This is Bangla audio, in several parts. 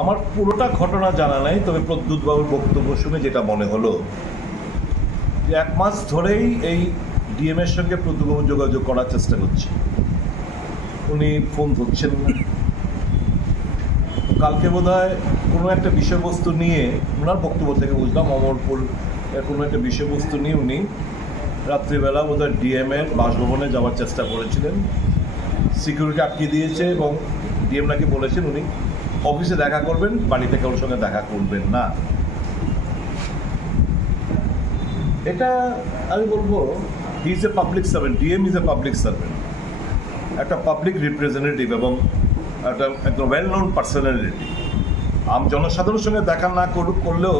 আমার পুরোটা ঘটনা জানা নাই, তবে প্রদ্যুৎ বাবুর বক্তব্য শুনে যেটা মনে হলো যে 1 মাস ধরেই এই ডিএম এর সঙ্গে প্রদ্যুৎ বাবু যোগাযোগ করার চেষ্টা করছে, উনি ফোন ধরছেন না। কালকে বোধহয় কোনো একটা বিষয়বস্তু নিয়ে, ওনার বক্তব্য থেকে বুঝলাম অমরপুর কোনো একটা বিষয়বস্তু নিয়ে উনি রাত্রিবেলা বোধহয় ডিএম এর বাসভবনে যাওয়ার চেষ্টা করেছিলেন, সিকিউরিটি আটকে দিয়েছে এবং ডিএম নাকি বলেছেন উনি অফিসে দেখা করবেন, বাড়িতে কারোর সঙ্গে দেখা করবেন না। এটা আমি বলবো he is a public servant, DM is a public servant, একটা পাবলিক রিপ্রেজেন্টেটিভ এবং একটা একদম ওয়েল নোন পার্সোনালিটি। জনসাধারণের সঙ্গে দেখা না করলেও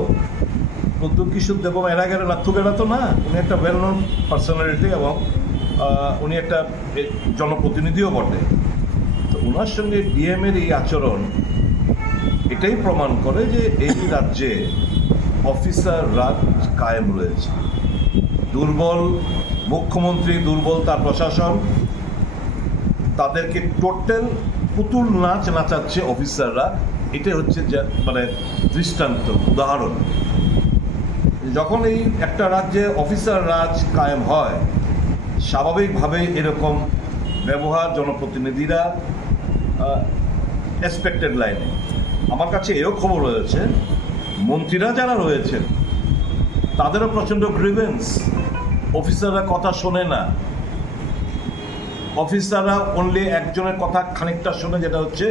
প্রদ্যুৎ কিশোর দেববর্মা এরা গেলে নাথুকেরা তো না, উনি একটা ওয়েল নোন পার্সোনালিটি এবং উনি একটা জনপ্রতিনিধিও বটে। তো ওনার সঙ্গে ডিএমের এই আচরণ এটাই প্রমাণ করে যে এই রাজ্যে অফিসার রাজ কায়েম রয়েছে। দুর্বল মুখ্যমন্ত্রী, দুর্বল তার প্রশাসন, তাদেরকে টোটাল পুতুল নাচ নাচাচ্ছে অফিসাররা। এটাই হচ্ছে মানে দৃষ্টান্ত, উদাহরণ। যখন এই একটা রাজ্যে অফিসার রাজ কায়েম হয়, স্বাভাবিকভাবেই এরকম ব্যবহার জনপ্রতিনিধিরা এক্সপেক্টেড লাইনে। আমার কাছে এও খবর রয়েছে মন্ত্রীরা যারা রয়েছেন তাদেরও প্রচণ্ড গ্রিভেন্স, অফিসাররা কথা শোনে না। অফিসাররা অনলি একজনের কথা খানিকটা শোনে, যেটা হচ্ছে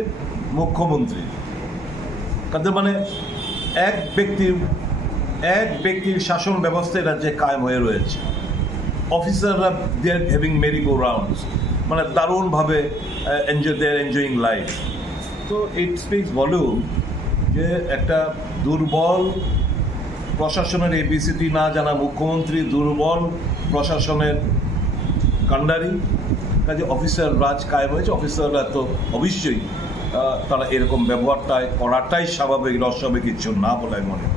মুখ্যমন্ত্রী। তাদের মানে এক ব্যক্তির শাসন ব্যবস্থা রাজ্যে কায়েম হয়ে রয়েছে। অফিসাররা they are having merry go rounds, মানে দারুণভাবে এনজয়িং লাইফ। তো ইট স্পিক্স ভলিউম যে একটা দুর্বল প্রশাসনের এবিসিডি না জানা মুখ্যমন্ত্রী, দুর্বল প্রশাসনের কাণ্ডারি, কাজে অফিসার রাজ কায়েম হয়েছে। অফিসাররা তো অবশ্যই তারা এরকম ব্যবহারটাই করাটাই স্বাভাবিক, অস্বাভাবিক কিছু না বলে মনে হয়।